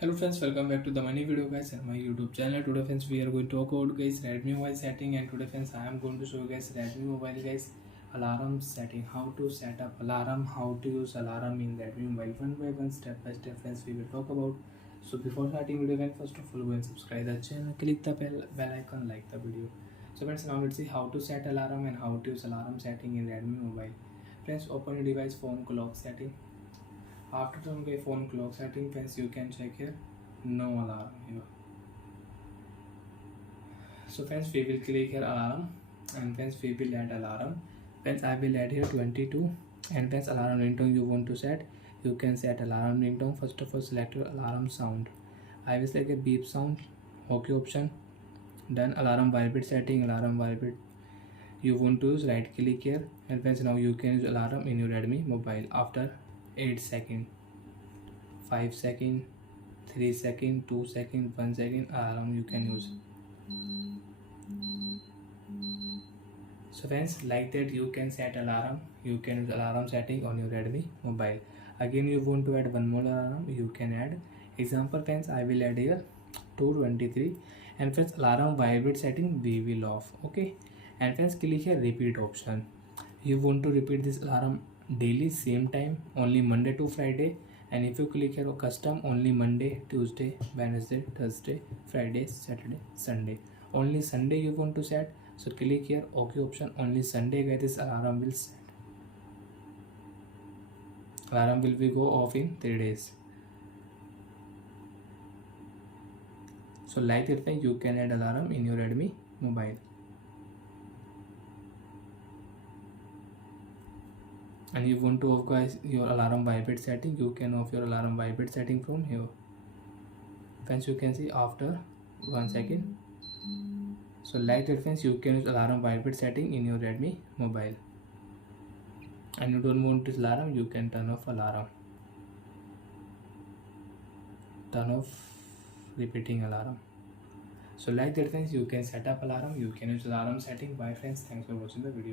Hello friends, welcome back to the many video guys and my YouTube channel. Today friends we are going to talk about guys Redmi mobile setting, and today friends I am going to show you guys Redmi mobile guys alarm setting, how to set up alarm, how to use alarm in Redmi mobile one by one, step by step friends we will talk about. So before starting video guys, first of all go and subscribe the channel, click the bell icon, like the video. So friends, now let's see how to set alarm and how to use alarm setting in Redmi mobile. Friends, open your device phone clock setting. After some phone clock setting friends, you can check here no alarm here. So friends, we will click here alarm, and friends we will add alarm. Friends, I will add here 22, and friends alarm ringtone you want to set, you can set alarm ringtone. First of all select your alarm sound. I will select a beep sound, okay option. Then alarm vibrate setting, alarm vibrate you want to use, right click here, and friends now you can use alarm in your Redmi mobile after 8 seconds, 5 seconds, 3 seconds, 2 seconds, 1 second alarm you can use. So friends, like that you can set alarm, you can use alarm setting on your Redmi mobile. Again you want to add one more alarm, you can add. Example friends, I will add here 223, and friends alarm vibrate setting we will off, okay. And friends click here repeat option. You want to repeat this alarm daily same time, only Monday to Friday. And if you click here custom, only Monday, Tuesday, Wednesday, Thursday, Friday, Saturday, Sunday, only Sunday you want to set. So click here okay option, only Sunday guys this alarm will set. Alarm will be go off in 3 days. So like that way you can add alarm in your Redmi mobile. And you want to off guys your alarm vibrate setting, you can off your alarm vibrate setting from here. Friends, you can see after 1 second. So like that friends, you can use alarm vibrate setting in your Redmi mobile. And you don't want this alarm, you can turn off alarm, turn off repeating alarm. So like that friends, you can set up alarm, you can use alarm setting. Bye friends, thanks for watching the video.